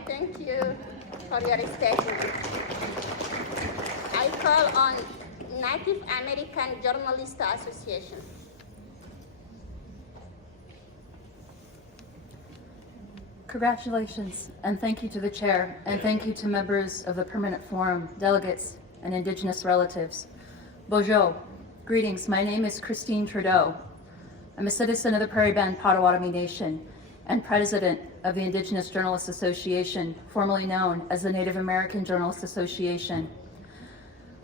I thank you for your statement. I call on Native American Journalists Association. Congratulations, and thank you to the chair, and thank you to members of the Permanent Forum, delegates, and Indigenous relatives. Bonjour, greetings, my name is Christine Trudeau. I'm a citizen of the Prairie Band Potawatomi Nation and president of the Indigenous Journalists Association, formerly known as the Native American Journalists Association.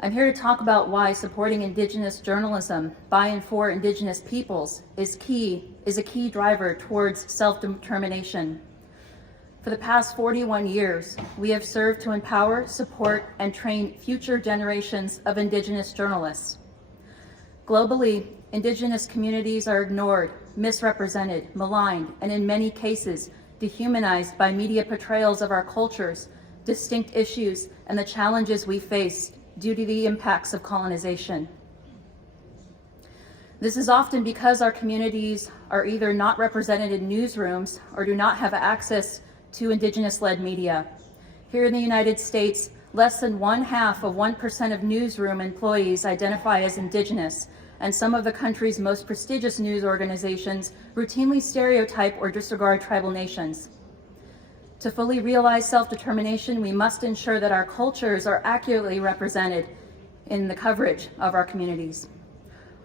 I'm here to talk about why supporting Indigenous journalism by and for Indigenous peoples is a key driver towards self-determination. For the past 41 years, we have served to empower, support, and train future generations of Indigenous journalists. Globally, Indigenous communities are ignored, misrepresented, maligned, and in many cases, dehumanized by media portrayals of our cultures, distinct issues, and the challenges we face due to the impacts of colonization. This is often because our communities are either not represented in newsrooms or do not have access to Indigenous-led media. Here in the United States, less than 0.5% of newsroom employees identify as Indigenous, and some of the country's most prestigious news organizations routinely stereotype or disregard tribal nations. To fully realize self-determination, we must ensure that our cultures are accurately represented in the coverage of our communities.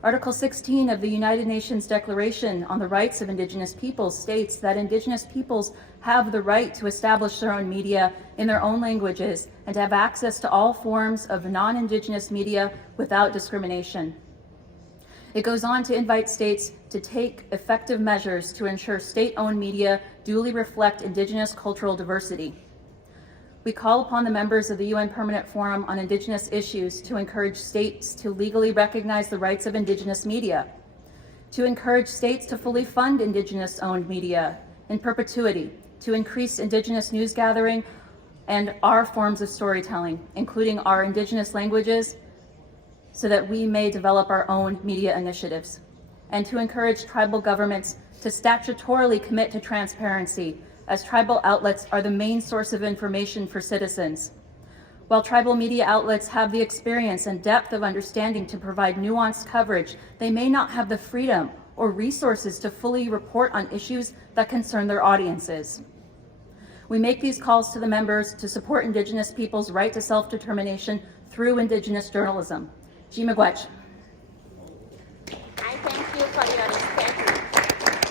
Article 16 of the United Nations Declaration on the Rights of Indigenous Peoples states that Indigenous peoples have the right to establish their own media in their own languages and to have access to all forms of non-Indigenous media without discrimination. It goes on to invite states to take effective measures to ensure state-owned media duly reflect Indigenous cultural diversity. We call upon the members of the UN Permanent Forum on Indigenous Issues to encourage states to legally recognize the rights of Indigenous media, to encourage states to fully fund Indigenous-owned media in perpetuity, to increase Indigenous news gathering and our forms of storytelling, including our Indigenous languages, so that we may develop our own media initiatives, and to encourage tribal governments to statutorily commit to transparency, as tribal outlets are the main source of information for citizens. While tribal media outlets have the experience and depth of understanding to provide nuanced coverage, they may not have the freedom or resources to fully report on issues that concern their audiences. We make these calls to the members to support Indigenous peoples' right to self-determination through Indigenous journalism. Jimagwech. I thank you for your statement.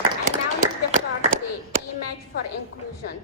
I now leave the floor to the Image for Inclusion.